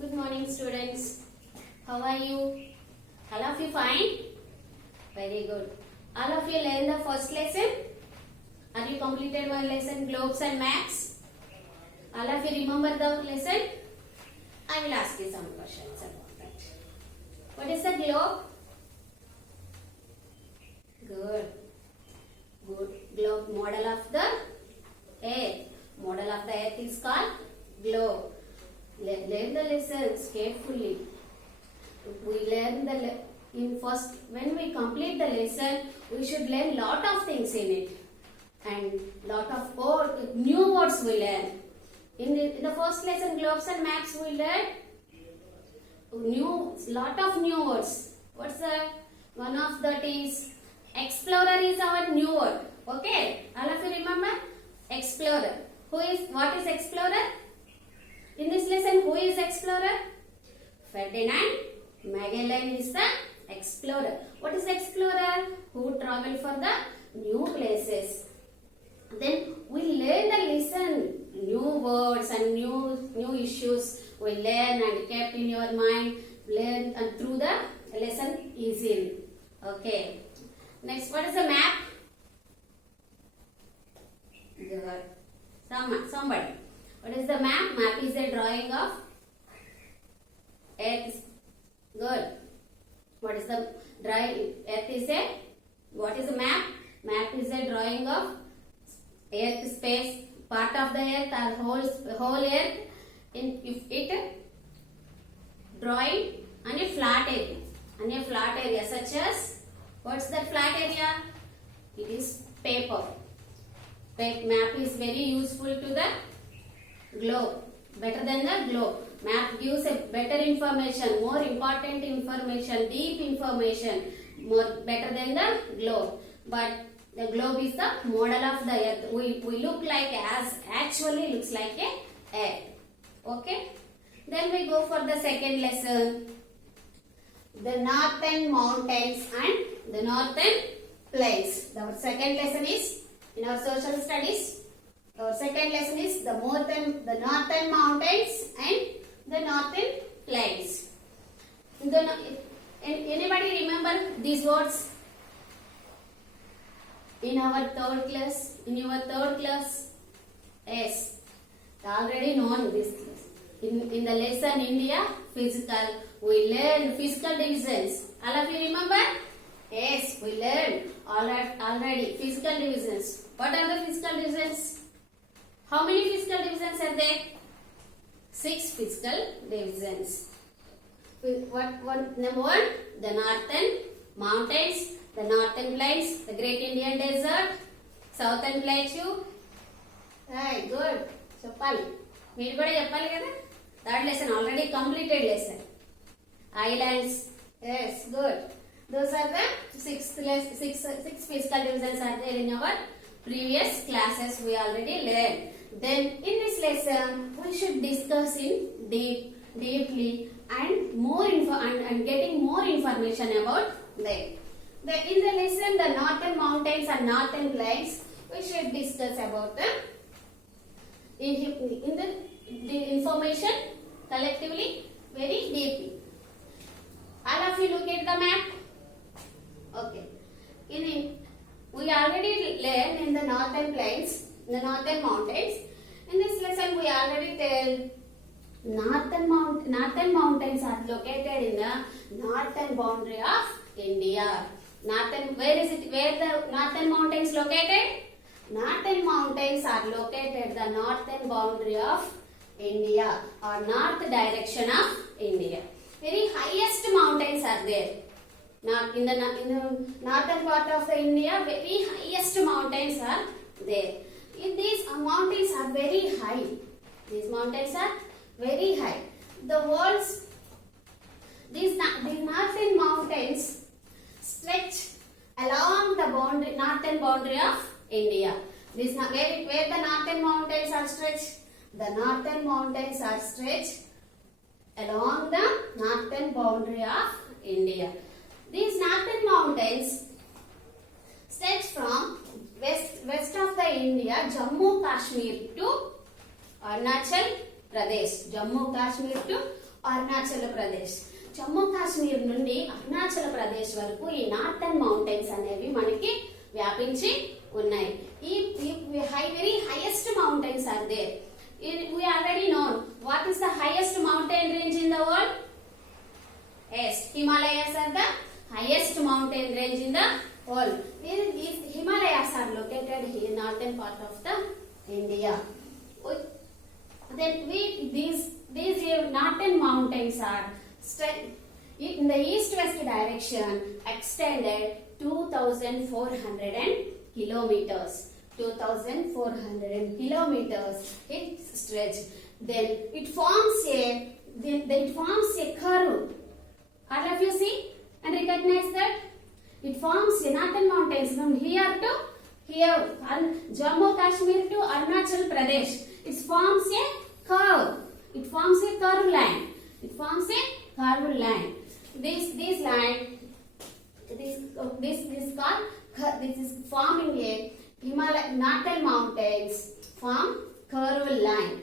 Good morning, students. How are you? All of you fine? Very good. All of you learned the first lesson? Are you completed one lesson, globes and maps? All of you remember the lesson? I will ask you some questions about that. What is the globe? Good. Good. Globe, model of the earth. Model of the earth is called globe. Learn the lessons carefully. We learn in first, when we complete the lesson, we should learn lot of things in it, and lot of new words we learn. In the first lesson, globes and maps, we learn lot of new words. What's that? One of that is explorer is our new word. Okay, all of you remember explorer. What is explorer? In this lesson, who is explorer? Ferdinand Magellan is the explorer. What is explorer? Who travel for the new places. Then we learn the lesson, new words and new issues we learn and kept in your mind, learn and through the lesson easily. Okay. Next, what is the map? Somebody. What is the map? Map is a drawing of earth. Good. What is the drawing? Earth is a. What is the map? Map is a drawing of earth space, part of the earth or whole earth. If it drawing on a flat area. On a flat area such as, what's that flat area? It is paper. Map is very useful to the globe, better than the globe. Map gives a better information, more important information, deep information, better than the globe. But the globe is the model of the earth. We look like actually looks like a earth. Okay. Then we go for the second lesson. The northern mountains and the northern plains. Our second lesson is in our social studies. Our second lesson is the northern mountains and the northern plains. Anybody remember these words? In our third class? In your third class? Yes. Already known this class. In the lesson India physical, we learned physical divisions. All of you remember? Yes, we learned already physical divisions. What are the physical divisions? How many physical divisions are there? 6 physical divisions. Number 1, the northern mountains, the northern plains, the Great Indian Desert, southern plateau. Right, good. Cheppali. Meer kuda cheppali kada? Third lesson already completed lesson. Islands. Yes, good. Those are the 6 physical divisions are there in our previous classes we already learned. Then in this lesson we should discuss in deeply and more and getting more information about them. In the lesson the northern mountains and northern plains we should discuss about the information collectively very deeply. All of you look at the map. Okay. We already learned in the northern plains, the northern mountains. In this lesson, we already tell northern mountains are located in the northern boundary of India. Where is it? Where the northern mountains located? Northern mountains are located the northern boundary of India or north direction of India. Very highest mountains are there. In the northern part of the India, very highest mountains are there. These mountains are very high. These mountains are very high. These northern mountains stretch along the northern boundary of India. Where the northern mountains are stretched? The northern mountains are stretched along the northern boundary of India. These northern mountains stretch from west of the India, Jammu Kashmir to Arunachal Pradesh. Jammu Kashmir to Arunachal Pradesh. Jammu Kashmir నుండి అరుణాచల్ ప్రదేశ్ వరకు ఈ northern mountains అనేవి మనకి వ్యాపించి ఉన్నాయి. ఈ very highest mountains are there. We already know what is the highest mountain range in the world. Yes, Himalayas are the highest mountain range in the world. These Himalayas are located in northern part of the India. Then these northern mountains are in the east-west direction extended 2,400 kilometers. 2,400 kilometers it stretch. Then it forms a curve. All of you see and recognize that it forms a northern mountains from here to here, Jammu Kashmir to Arunachal Pradesh. It forms a curve. It forms a curved line. It forms a curved line. This line, this is forming a Northern mountains form curved line,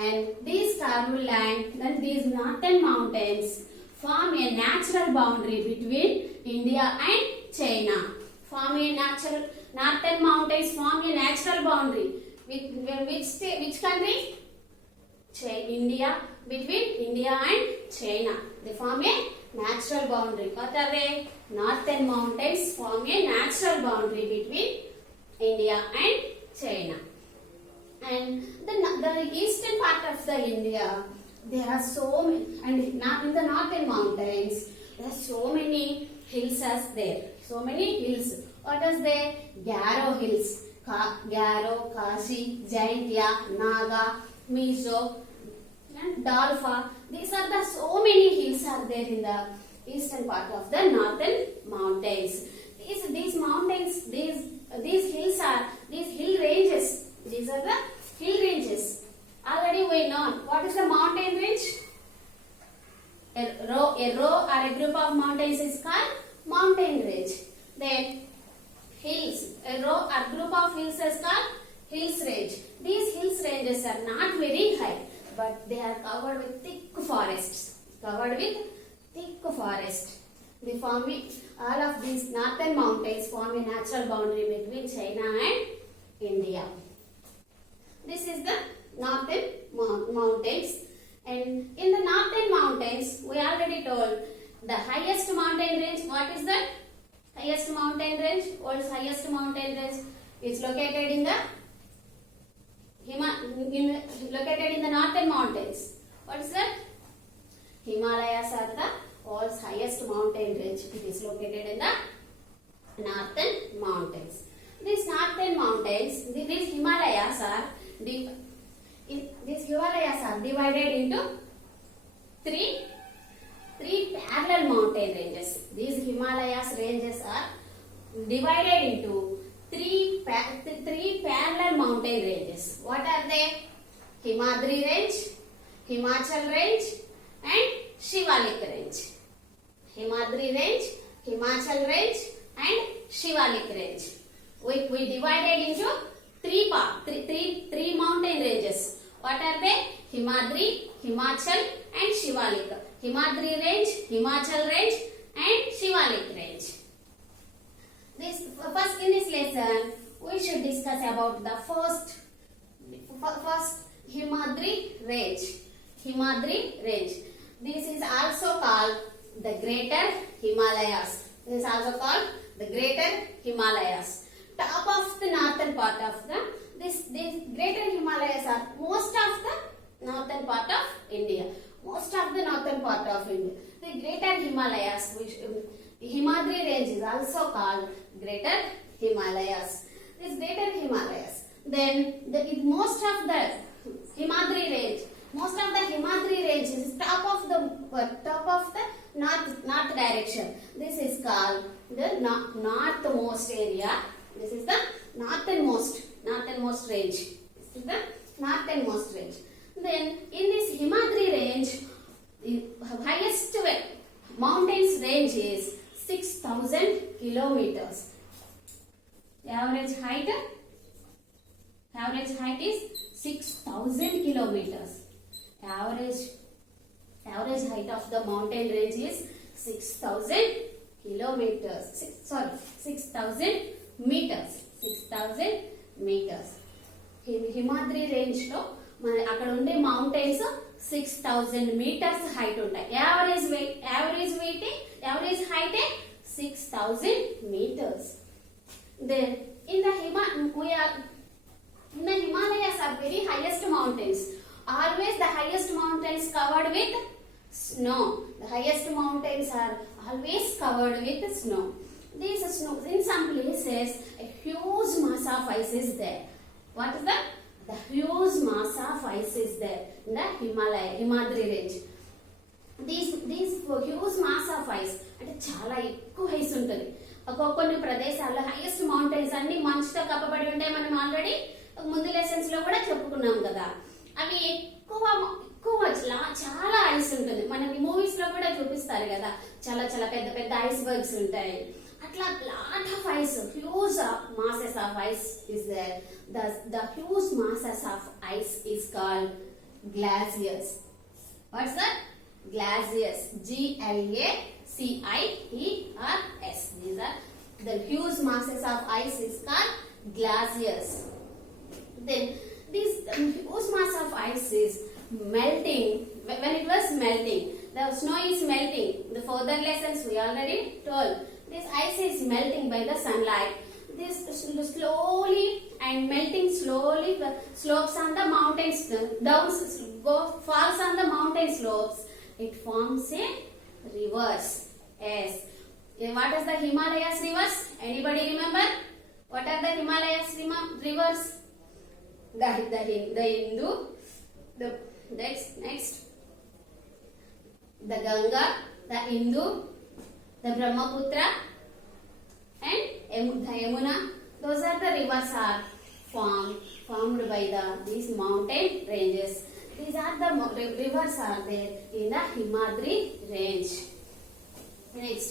and this curved line, then these northern mountains form a natural boundary between India and China. Northern mountains form a natural boundary with which country? India, between India and China. They form a natural boundary. What are they? Northern mountains form a natural boundary between India and China. And the eastern part of the India, there are so many, and in the northern mountains, there are so many hills as there. So many hills. What is there? Garo hills. Garo, Kashi, Jaintia, Naga, Mizo, and Dalfa. These are the so many hills are there in the eastern part of the northern mountains. These mountains, these hills are these hill ranges. These are the hill ranges. Already we know what is the mountain range. A row or a group of mountains is called mountain range. Then hills, a row or group of hills is called hills range. These hills ranges are not very high, but they are covered with thick forests. Covered with thick forest. They form all of these northern mountains form a natural boundary between China and India. This is the northern mountains, and in the northern mountains we already told the highest mountain range. What is that? Highest mountain range. What is highest mountain range? It's located in the located in the northern mountains. What is that? Himalayas are the world's highest mountain range. It is located in the northern mountains. These northern mountains, these Himalayas are divided into three parallel mountain ranges. These Himalayas ranges are divided into three parallel mountain ranges. What are they? Himadri range, Himachal range, and Shivalik range. Himadri range, Himachal range, and Shivalik range. We divided into three mountain ranges. What are they? Himadri, Himachal, and Shivalik. Himadri range, Himachal range, and Shivalik range. First in this lesson, we should discuss about the first Himadri range. Himadri range. This is also called the Greater Himalayas. This is also called the Greater Himalayas. Top of the northern part of this Greater Himalayas are most of the northern part of India. Most of the northern part of India. The Greater Himalayas, Himadri range is also called Greater Himalayas. This Greater Himalayas. Then most of the Himadri range is top of the north direction. This is called the northmost area. This is the northernmost range. This is the northernmost range. Then in this Himadri range, the highest mountains range is 6,000 kilometers. Average height is 6,000 kilometers. Average Average height of the mountain range is 6,000 kilometers. 6,000 meters. 6,000 meters. Himadri range లో మన అక్కడ ఉండే mountains 6,000 metres height ఉంటాయి. Average height 6,000 meters. Then in the Himalayas are very highest mountains. Always the highest mountains covered with snow. The highest mountains are always covered with snow. This snow, in some places, a huge mass of ice is there. What is that? The huge mass of ice is there in the Himadri range. These huge mass of ice అంటే చాలా ఎక్కువ ice ఉంటుంది. కొన్ని ప్రదేశాల్లో highest mountains అన్ని మంచుతో కప్పబడి ఉంటాయి. మనం ఆల్రెడీ ముందు లెసన్స్ లో కూడా చెప్పుకున్నాం కదా. అవి ఎక్కువ చాలా ఐస్ ఉంటుంది. మనకి మూవీస్ లో కూడా చూపిస్తారు కదా, చాలా చాలా పెద్ద పెద్ద ఐస్ బర్గ్స్ ఉంటాయి. అట్లా lot of ice, huge masses of ice is there. The huge masses of ice is called glaciers. What's that? Glaciers. Glaciers. These are the huge masses of ice is called glaciers. Then this huge mass of ice is melting. When it was melting, the snow is melting. The further lessons we already told. This ice is melting by the sunlight. This slowly and melting slowly slopes on the mountains falls on the mountain slopes. It forms a rivers. Yes. What is the Himalayas rivers? Anybody remember? What are the Himalayas rivers? The Hindu. The next. The Ganga, the Hindu, the Brahmaputra, and the Yamuna. Those are the rivers are formed by these mountain ranges. These are the rivers are there in the Himadri range. Next,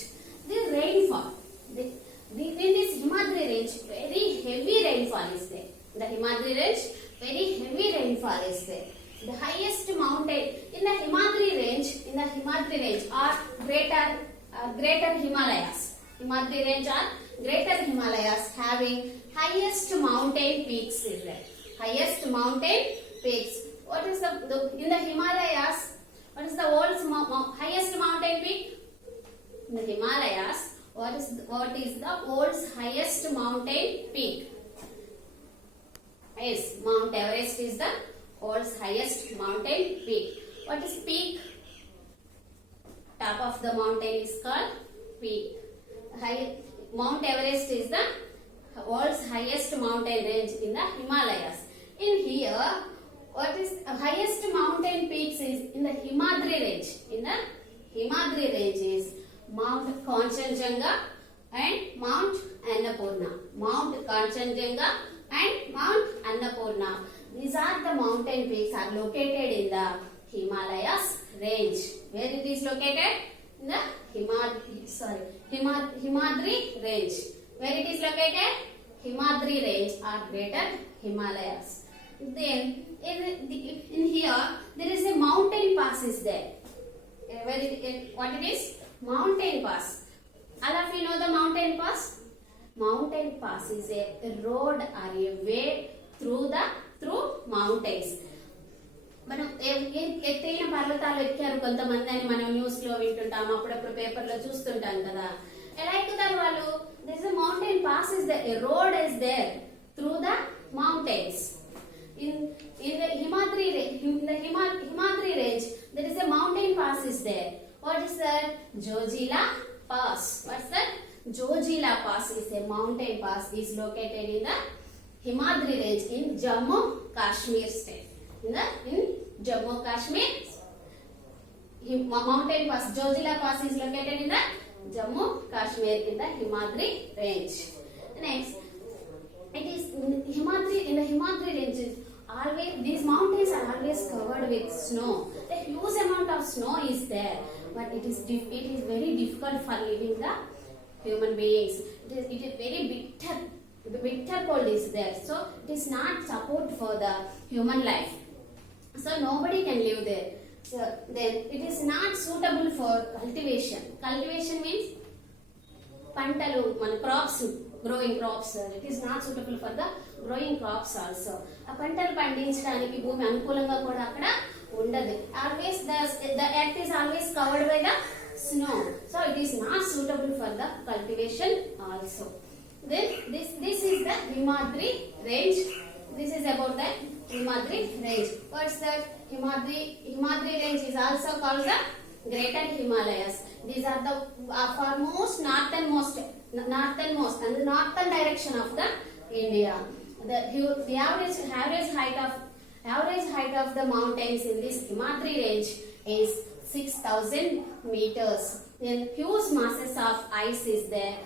the rainfall. In this Himadri range, very heavy rainfall is there. The Himadri range, very heavy rainfall is there. The highest mountain in the Himadri range are greater Himalayas. Himadri range are greater Himalayas having highest mountain peaks is there. Highest mountain peaks. What is in the Himalayas? What is the world's highest mountain peak? In the Himalayas, what is the world's highest mountain peak? Yes, Mount Everest is the world's highest mountain peak. What is peak? Top of the mountain is called peak. Mount Everest is the world's highest mountain range in the Himalayas. In here, what is highest mountain peaks is in the Himadri range. In the Himadri range is Mount Kanchenjunga and Mount Annapurna. Mount Kanchenjunga and Mount Annapurna. These are the mountain peaks are located in the Himalayas range. Where it is located? In the Himadri range. Where it is located? Himadri range or greater Himalayas. Then in here there is a mountain pass is there. What it is? Mountain pass. All of you know the mountain pass? Mountain pass is a road or a way through mountains. మనం ఎత్తైన పర్వతాలు ఎక్కారు కొంతమంది అని మనం news లో వింటుంటాం, అప్పుడప్పుడు పేపర్ లో చూస్తుంటాం కదా. ఎలా ఎక్కుతారు వాళ్ళు? There is a mountain pass is there, a road is there through the mountains. In the Himadri range, there is a mountain pass is there. What is that? Zojila Pass. What's that? Zojila Pass is a mountain pass is located in the Himadri range in Jammu Kashmir state. In Jammu Kashmir, mountain pass Zojila Pass is located in the Jammu Kashmir in the Himadri range. Next, it is in the Himadri range. Always these mountains are always covered with snow. A huge amount of snow is there, but it is very difficult for living the human beings. It is very bitter cold is there, so it is not support for the human life. So nobody can live there. So then it is not suitable for cultivation. Cultivation means పంటలు మన crops growing crops. It is not suitable for the growing crops also. ఆ పంటలు పండించడానికి భూమి అనుకూలంగా కూడా అక్కడ ఉండదు. Always the earth is always covered by the snow. So it is not suitable for the cultivation also. Then this is the Himadri range. This is about the Himadri range. What's that? Himadri range is also called the Greater Himalayas. These are the foremost northernmost and the northern direction of the India. The average height of the mountains in this Himadri range is 6,000 meters. Then huge masses of ice is there.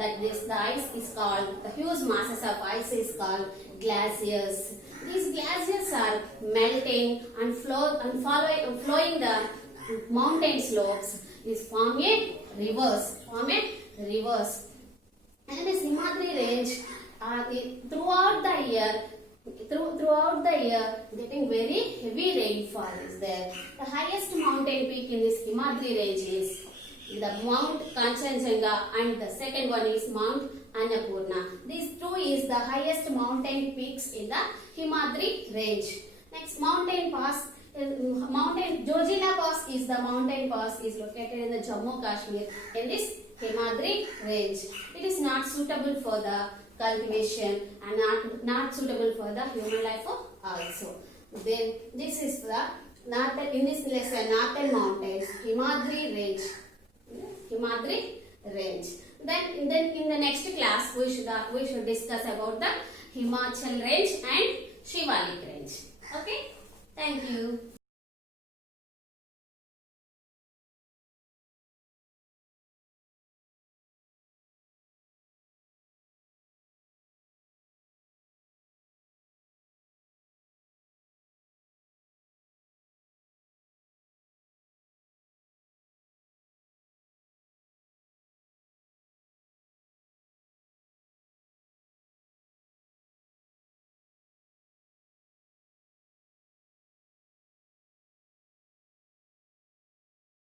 The ice is called, the huge masses of ice is called glaciers. These glaciers are melting and flowing the mountain slopes is form a rivers. And this Himadri range throughout the year getting very heavy rainfall is there. The highest mountain peak in this Himadri range is the Mount Kanchenjunga and the second one is Mount Annapurna. These two is the highest mountain peaks in the Himadri range. Next, mountain Jojila Pass is the mountain pass is located in the Jammu Kashmir in this Himadri range. It is not suitable for the cultivation and not suitable for the human life also. Then this is the northern, in this lesson, northern mountains, Himadri range. Then in the next class we should discuss about the Himachal range and Shivalik range. Okay, thank you.